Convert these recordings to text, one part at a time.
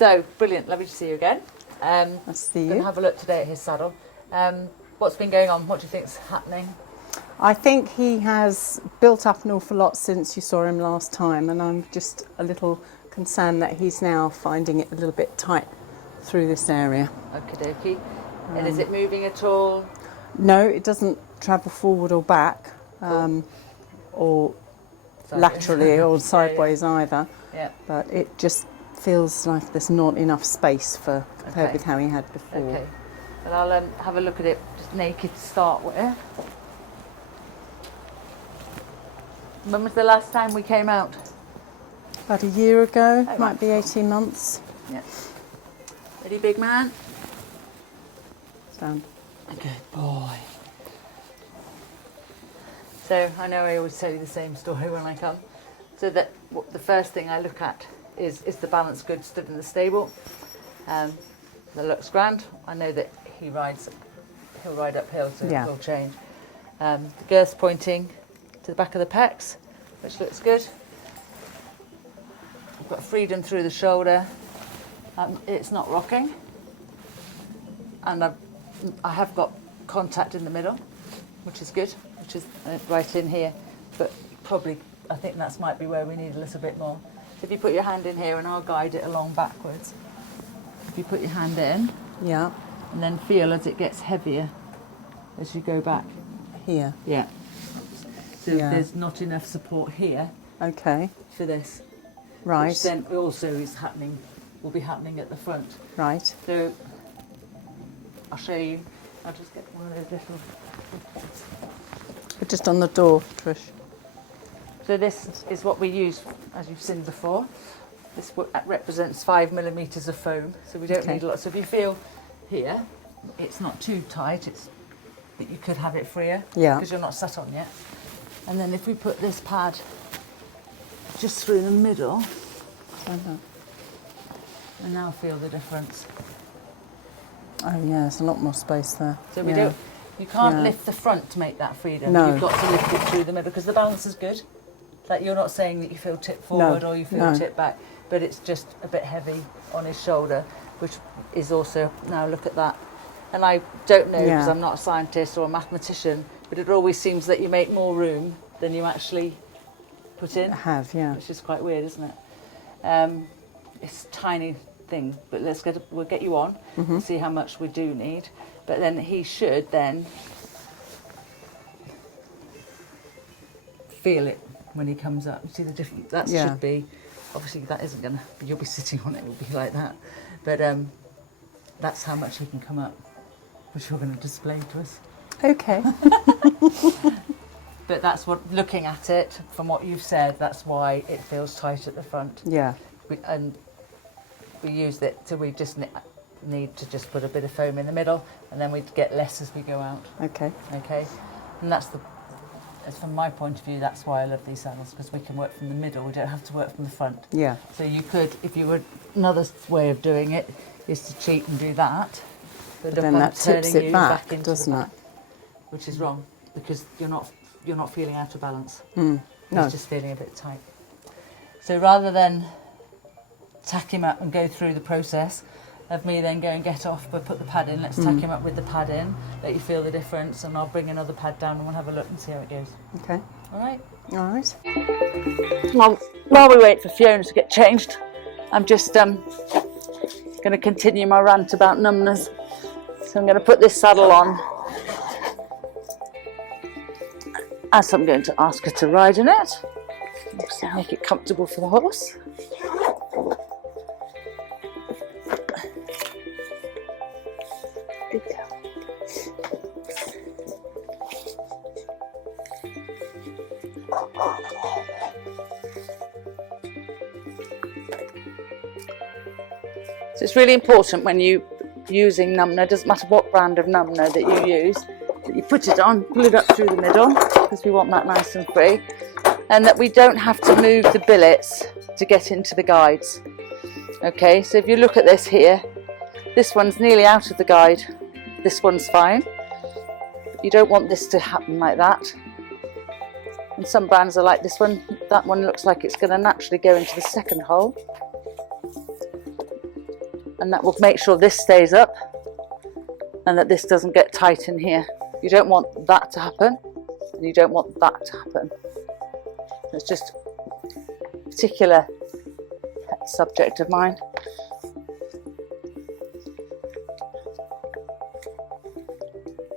So, brilliant, lovely to see you again. Nice to see you. Going to have a look today at his saddle. What's been going on? What do you think's happening? I think he has built up an awful lot since you saw him last time, and I'm just a little concerned that he's now finding it a little bit tight through this area. Okie dokie. And is it moving at all? No, it doesn't travel forward or back, or laterally or sideways either. Yeah. But it just feels like there's not enough space for compared with how he had before. Okay. Well, I'll have a look at it just naked to start with. When was the last time we came out? About a year ago, Oh, might right. be 18 months. Yeah. Ready, big man? Stand. Good boy. So I know I always tell you the same story when I come. So that the first thing I look at is the balance good stood in the stable. That looks grand. I know that he'll ride uphill, so it will change. The girth's pointing to the back of the pecs, which looks good. I've got freedom through the shoulder. It's not rocking, and I have got contact in the middle, which is good, which is right in here, but probably I think that might be where we need a little bit more. So if you put your hand in here, and I'll guide it along backwards. If you put your hand in, and then feel as it gets heavier as you go back. Here. Yeah. So there's not enough support here. Okay. For this. Right. Which then also will be happening at the front. Right. So I'll show you. I'll just get one of those little. We're just on the door, Trish. So this is what we use, as you've seen before. This represents 5 millimetres of foam, so we don't need a lot. So if you feel here, it's not too tight. But you could have it freer because you're not sat on yet. And then if we put this pad just through the middle, and now feel the difference. Oh yeah, there's a lot more space there. So you can't lift the front to make that freedom. No. You've got to lift it through the middle because the balance is good. Like you're not saying that you feel tip forward or you feel tip back, but it's just a bit heavy on his shoulder, which is also, now look at that. And I don't know because I'm not a scientist or a mathematician, but it always seems that you make more room than you actually put in. Which is quite weird, isn't it? It's a tiny thing, but we'll get you on and see how much we do need. But then he should then feel it when he comes up. You see the difference? That should be, obviously that isn't going to, you'll be sitting on it, it will be like that. But that's how much he can come up, which you're going to display to us. Okay. But that's what, looking at it, from what you've said, that's why it feels tight at the front. Yeah. And we used it, so we just need to just put a bit of foam in the middle, and then we'd get less as we go out. Okay. Okay. And that's from my point of view, that's why I love these saddles, because we can work from the middle, we don't have to work from the front. Yeah. So you could, if you were, another way of doing it is to cheat and do that. But then that tips it back, doesn't it? Which is wrong, because you're not feeling out of balance. No. It's just feeling a bit tight. So rather than tack him up and go through the process of me then go and get off but put the pad in, let's tack him up with the pad in, let you feel the difference, and I'll bring another pad down and we'll have a look and see how it goes. Okay. All right? All right. Well, while we wait for Fiona to get changed, I'm just going to continue my rant about numbness. So I'm going to put this saddle on, as I'm going to ask her to ride in it. So make it comfortable for the horse. Good girl. So it's really important when you're using numner, doesn't matter what brand of numner that you use, that you put it on, pull it up through the middle, because we want that nice and free, and that we don't have to move the billets to get into the guides. Okay, so if you look at this here, this one's nearly out of the guide, this one's fine. You don't want this to happen like that. And some brands are like this one, that one looks like it's going to naturally go into the second hole. and that will make sure this stays up and that this doesn't get tight in here. You don't want that to happen, and you don't want that to happen. It's just a particular pet subject of mine.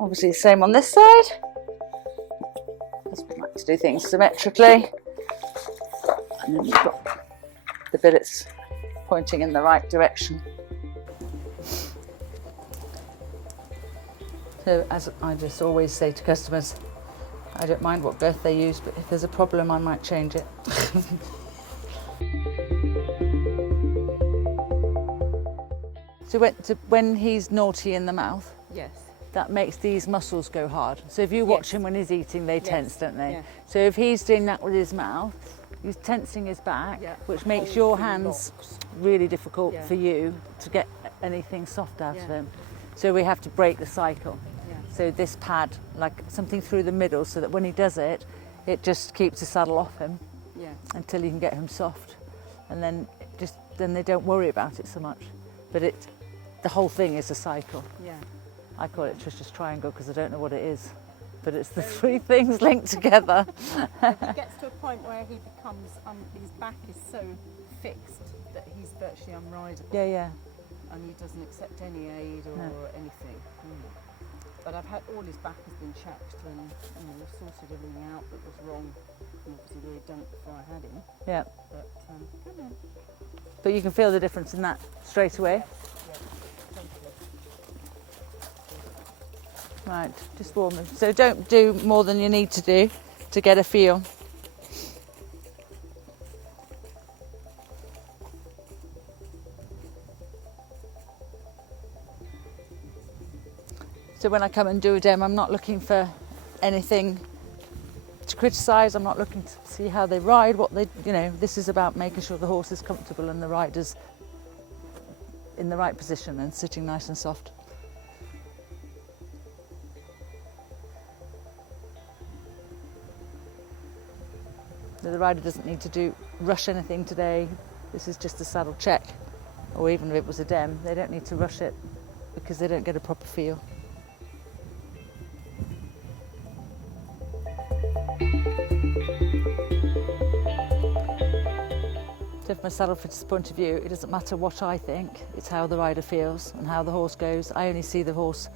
Obviously the same on this side, because we like to do things symmetrically. And then we've got the billets pointing in the right direction. So as I just always say to customers, I don't mind what girth they use, but if there's a problem I might change it. So when he's naughty in the mouth, Yes. that makes these muscles go hard. So if you watch him when he's eating, they tense, don't they? Yeah. So if he's doing that with his mouth, he's tensing his back, which makes your hands really difficult for you to get anything soft out of him. So we have to break the cycle. So this pad, like something through the middle, so that when he does it, it just keeps the saddle off him until you can get him soft, and then they don't worry about it so much. But the whole thing is a cycle. Yeah. I call it Tricia's triangle because I don't know what it is, but it's the three things linked together. It gets to a point where he becomes, his back is so fixed that he's virtually unrideable. Yeah. And he doesn't accept any aid or anything. But all his back has been checked, and we've sorted everything out that was wrong. And obviously we had done it before I had him. Yeah. But come on. But you can feel the difference in that straight away. Right, just warm them. So don't do more than you need to do to get a feel. So when I come and do a demo, I'm not looking for anything to criticise. I'm not looking to see how they ride, this is about making sure the horse is comfortable and the rider's in the right position and sitting nice and soft. The rider doesn't need to rush anything today. This is just a saddle check, or even if it was a dem, they don't need to rush it because they don't get a proper feel. So from a saddle fitter's point of view, it doesn't matter what I think, it's how the rider feels and how the horse goes. I only see the horse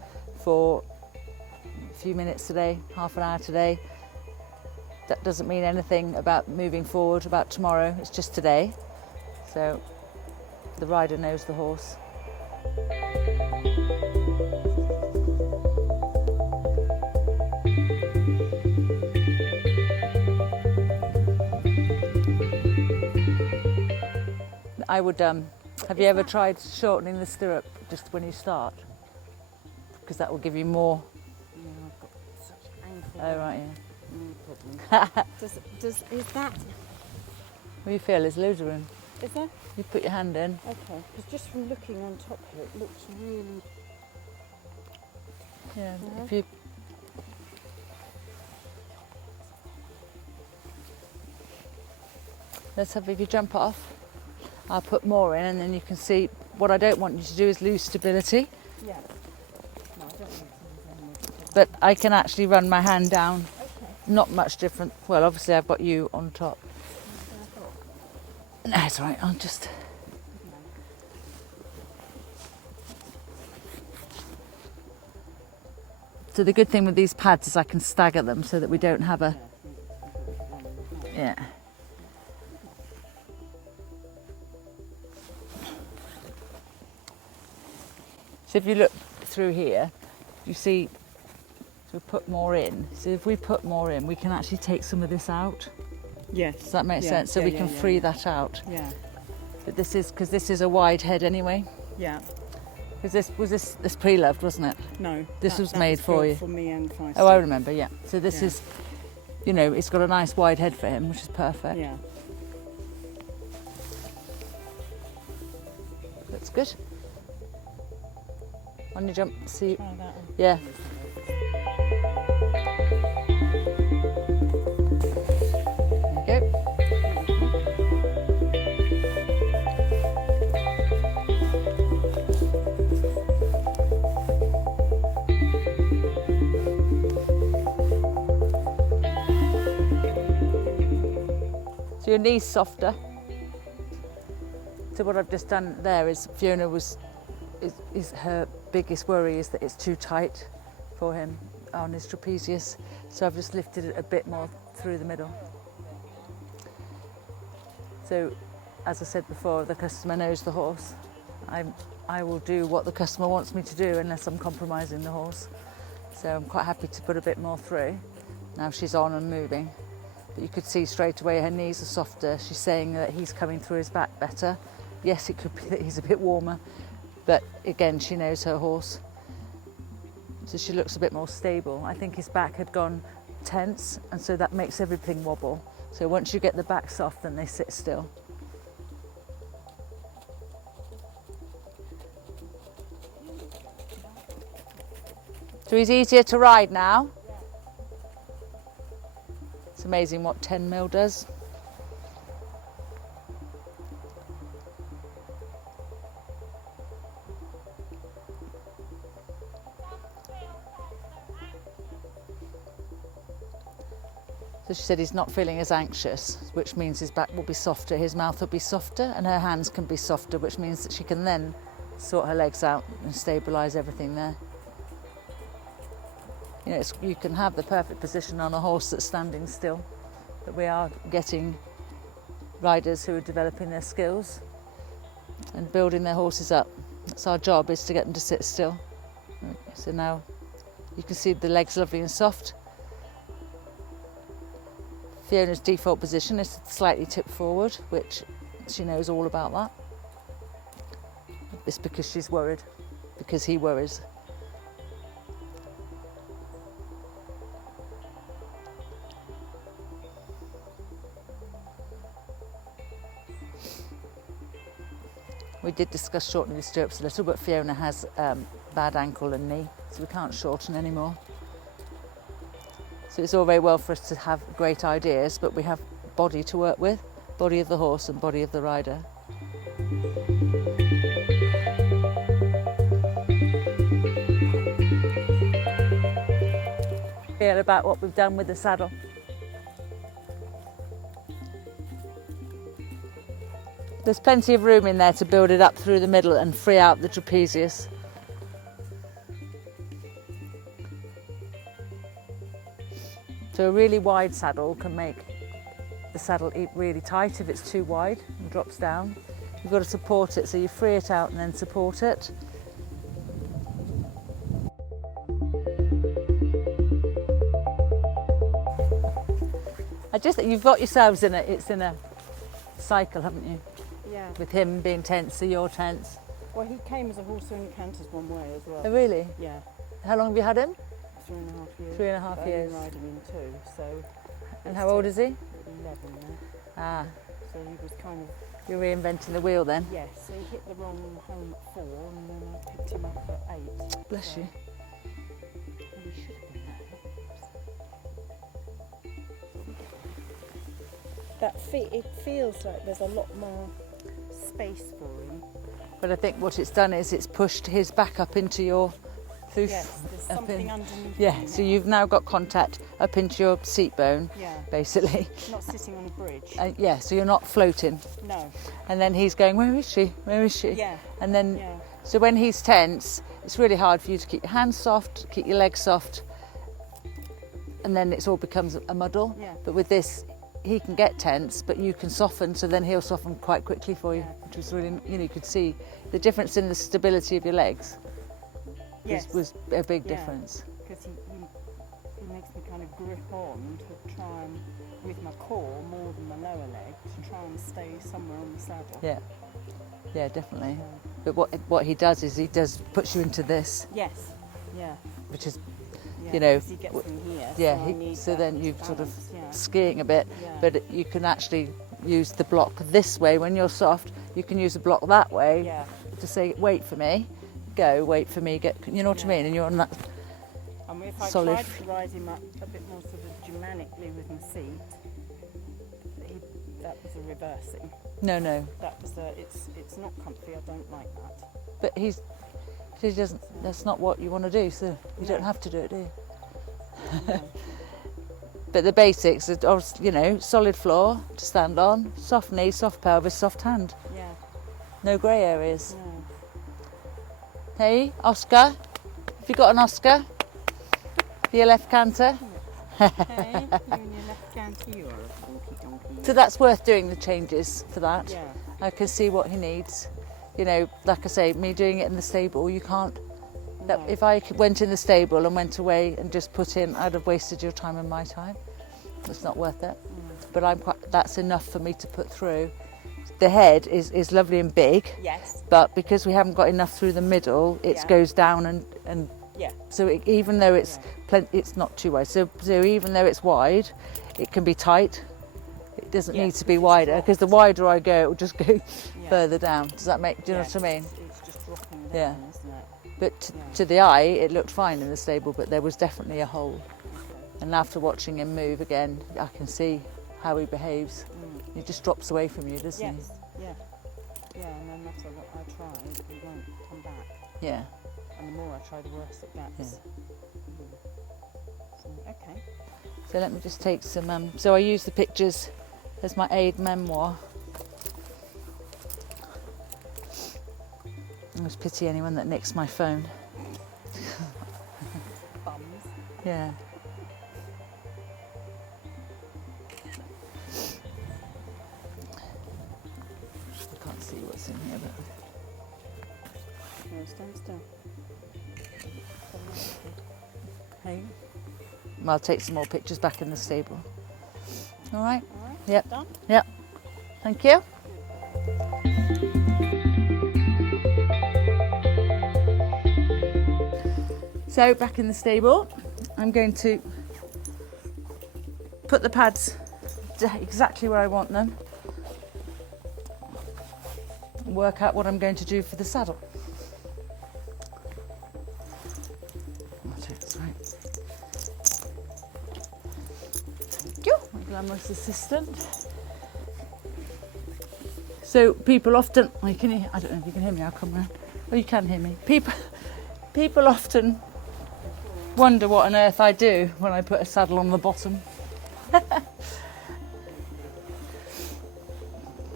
for a few minutes today, half an hour today. That doesn't mean anything about moving forward, about tomorrow, it's just today. So the rider knows the horse. I would, have you ever tried shortening the stirrup just when you start? Because that will give you more. Yeah, I've got such ankle. Oh, right, yeah. Is that? What do you feel? There's loads of room. Is there? You put your hand in. Okay, because just from looking on top here, it looks really. Yeah, if you. If you jump off, I'll put more in, and then you can see. What I don't want you to do is lose stability. Yeah. No, I don't want to lose any. But I can actually run my hand down. Not much different. Well, obviously I've got you on top. No, it's all right. I'll just. So the good thing with these pads is I can stagger them so that we don't have a. Yeah. So if you look through here, you see. We put more in. So if we put more in, we can actually take some of this out. Yes. Does that make sense? So we can free that out. Yeah. But this is a wide head anyway. Yeah. Because this pre-loved, wasn't it? No. This was made for you. For me and Feisty. Oh, I remember. Yeah. So this is, it's got a nice wide head for him, which is perfect. Yeah. That's good. On your jump, see. Try that one. Yeah. So your knee's softer. So what I've just done there is Fiona is her biggest worry is that it's too tight for him on his trapezius. So I've just lifted it a bit more through the middle. So as I said before, the customer knows the horse. I will do what the customer wants me to do unless I'm compromising the horse. So I'm quite happy to put a bit more through. Now she's on and moving. But you could see straight away her knees are softer. She's saying that he's coming through his back better. Yes, it could be that he's a bit warmer, but again, she knows her horse. So she looks a bit more stable. I think his back had gone tense, and so that makes everything wobble. So once you get the back soft, then they sit still. So he's easier to ride now. It's amazing what 10 mil does. So she said he's not feeling as anxious, which means his back will be softer, his mouth will be softer, and her hands can be softer, which means that she can then sort her legs out and stabilise everything there. You know, you can have the perfect position on a horse that's standing still, but we are getting riders who are developing their skills and building their horses up. That's our job, is to get them to sit still. So now you can see the legs lovely and soft. Fiona's default position is to slightly tip forward, which she knows all about that. It's because she's worried, because he worries. We did discuss shortening the stirrups a little, but Fiona has bad ankle and knee, so we can't shorten anymore. So it's all very well for us to have great ideas, but we have body to work with, body of the horse and body of the rider. Feel about what we've done with the saddle. There's plenty of room in there to build it up through the middle and free out the trapezius. So a really wide saddle can make the saddle really tight if it's too wide and drops down. You've got to support it, so you free it out and then support it. I just think you've got yourselves in a cycle, haven't you? Yeah. With him being tense, so you're tense. Well, he came as a horse who canters one way as well. Oh, really? Yeah. How long have you had him? 3.5 years. 3.5 years. I'm riding him too, so. And how old is he? 11 now. Ah, So he was kind of. you're reinventing the wheel then? Yes, so he hit the wrong home at 4 and then I picked him up at 8. Bless so. you. And he should have been there. It feels like there's a lot more space for him. But I think what it's done is it's pushed his back up into your hoof. Yes, there's something underneath. Yeah, him so now. you've now got contact up into your seat bone, Yeah. basically. Not sitting on a bridge. Yeah, so you're not floating. No. And then he's going, where is she? Where is she? Yeah. And then, Yeah. so when he's tense, it's really hard for you to keep your hands soft, keep your legs soft, and then it all becomes a muddle. Yeah. But with this, he can get tense, but you can soften, so then he'll soften quite quickly for you, Yeah. which was really, you could see the difference in the stability of your legs Yes. was a big Yeah. difference. Because he makes me kind of grip on to try and, with my core more than my lower leg, to try and stay somewhere on the saddle. Yeah, yeah, definitely. So, But what he does is puts you into this, yes. Yeah. which is, Yeah. you know, 'Cause he gets in here. yeah, So, I need so that then you've sort of balance, yeah. skiing a bit, Yeah. but you can actually use the block this way when you're soft. You can use the block that way Yeah. to say, wait for me, go, wait for me, get, you know what I Yeah. mean? And you're on that. And if I solid. tried to rise him up a bit more sort of Germanically with my seat, that was a reversing. No, That was it's not comfy. I don't like that. but he doesn't. That's not what you want to do. So you don't No. have to do it, do you? No. But the basics are, you know, solid floor to stand on, soft knee, soft pelvis, soft hand. Yeah. No grey areas. No. Hey, Oscar, have you got an Oscar for your left canter? Hey, you and your left canter, you are a donkey. So that's worth doing the changes for that. Yeah. I can see what he needs. You know, like I say, me doing it in the stable, you can't. No. If I went in the stable and went away and just put in, I'd have wasted your time and my time. It's not worth it. But that's enough for me to put through. The head is lovely and big. Yes. But because we haven't got enough through the middle, it goes down and Yeah. so even though it's it's not too wide. So even though it's wide, it can be tight. It doesn't need to be wider, because the wider I go, it will just go further down. Does that make? Do you know what I mean? It's just dropping down, isn't it? But to the eye, it looked fine in the stable, but there was definitely a hole. And after watching him move again, I can see how he behaves. He just drops away from you, doesn't Yes. Yeah. Yeah, and no matter what I try, it won't come back. he? Yeah. And the more I try, the worse it gets. So, okay. So let me just take some. So I use the pictures as my aid memoir. I always pity anyone that nicks my phone. Bums. Yeah. I can't see what's in here, but. No, stand still. Hey. I'll take some more pictures back in the stable. All right? All right. Yep. Done? Yep. Thank you. So back in the stable, I'm going to put the pads exactly where I want them. And work out what I'm going to do for the saddle. My glamorous assistant. So people often, I don't know if you can hear me, I'll come around. Oh, you can hear me. People often wonder what on earth I do when I put a saddle on the bottom.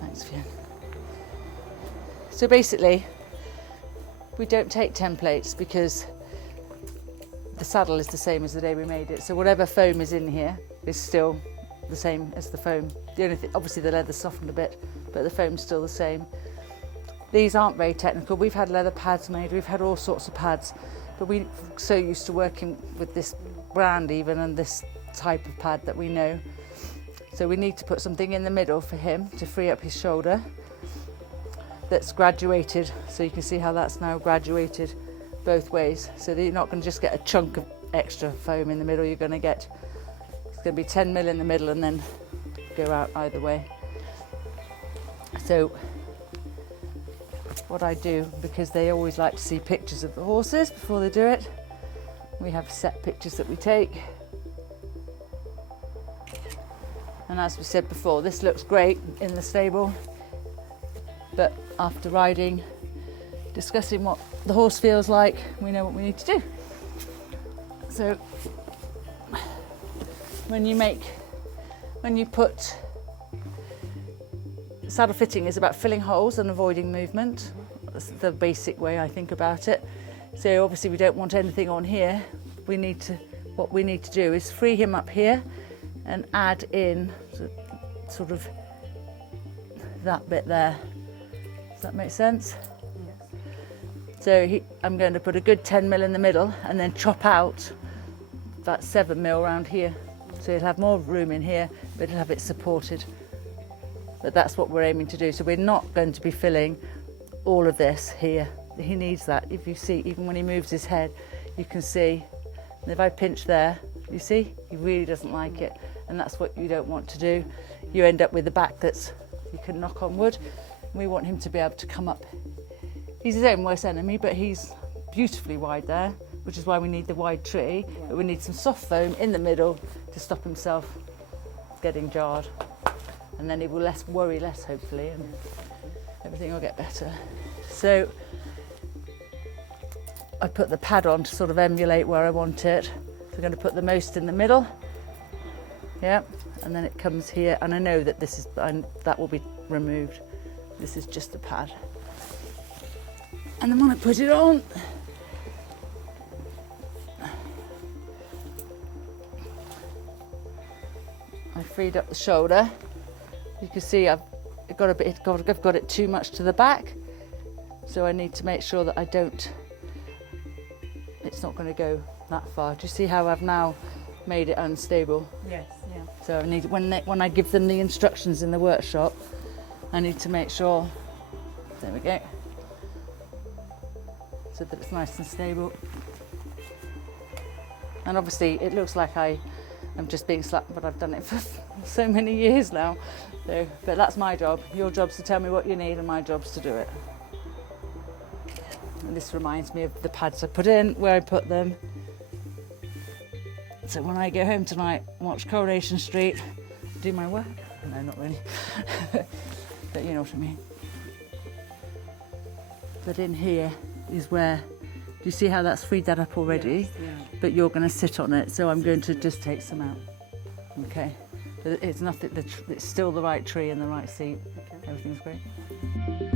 Thanks, Fiona. So basically, we don't take templates because the saddle is the same as the day we made it. So whatever foam is in here is still the same as the foam. The only thing, obviously the leather's softened a bit, but the foam's still the same. These aren't very technical. We've had leather pads made, we've had all sorts of pads, but we're so used to working with this brand even and this type of pad that we know. So we need to put something in the middle for him to free up his shoulder that's graduated. So you can see how that's now graduated both ways. So that you're not going to just get a chunk of extra foam in the middle, you're going to get, it's going to be 10 mil in the middle and then go out either way. So what I do, because they always like to see pictures of the horses before they do it, we have set pictures that we take. And as we said before, this looks great in the stable, but after riding, discussing what the horse feels like, we know what we need to do. So when you put saddle fitting is about filling holes and avoiding movement. That's the basic way I think about it. So obviously we don't want anything on here. What we need to do is free him up here and add in sort of that bit there. Does that make sense? Yes. So I'm going to put a good 10 mil in the middle and then chop out that 7 mil around here. So you'll have more room in here, but it'll have it supported. But that's what we're aiming to do. So we're not going to be filling all of this here. He needs that. If you see, even when he moves his head, you can see. And if I pinch there, you see, he really doesn't like it. And that's what you don't want to do. You end up with the back that's, you can knock on wood. We want him to be able to come up. He's his own worst enemy, but he's beautifully wide there, which is why we need the wide tree. But we need some soft foam in the middle to stop himself getting jarred. And then he will worry less, hopefully, and everything will get better. So I put the pad on to sort of emulate where I want it. So I'm going to put the most in the middle Yeah, and then it comes here, and I know that this is, that will be removed. This is just the pad. And then when I put it on, I freed up the shoulder. You can see I've got it too much to the back, so I need to make sure that it's not going to go that far. Do you see how I've now made it unstable? Yes, yeah. So I need, when I give them the instructions in the workshop, I need to make sure, there we go, so that it's nice and stable. And obviously it looks like I'm just being slapped, but I've done it for so many years now. So, but that's my job. Your job's to tell me what you need, and my job's to do it. And this reminds me of the pads I put in, where I put them. So when I go home tonight, watch Coronation Street, do my work. No, not really. But you know what I mean. But in here is where, do you see how that's freed that up already? Yes, yeah. But you're going to sit on it, so I'm going to just take some out. Okay. But it's nothing. It's still the right tree and the right seat. Okay. Everything's great.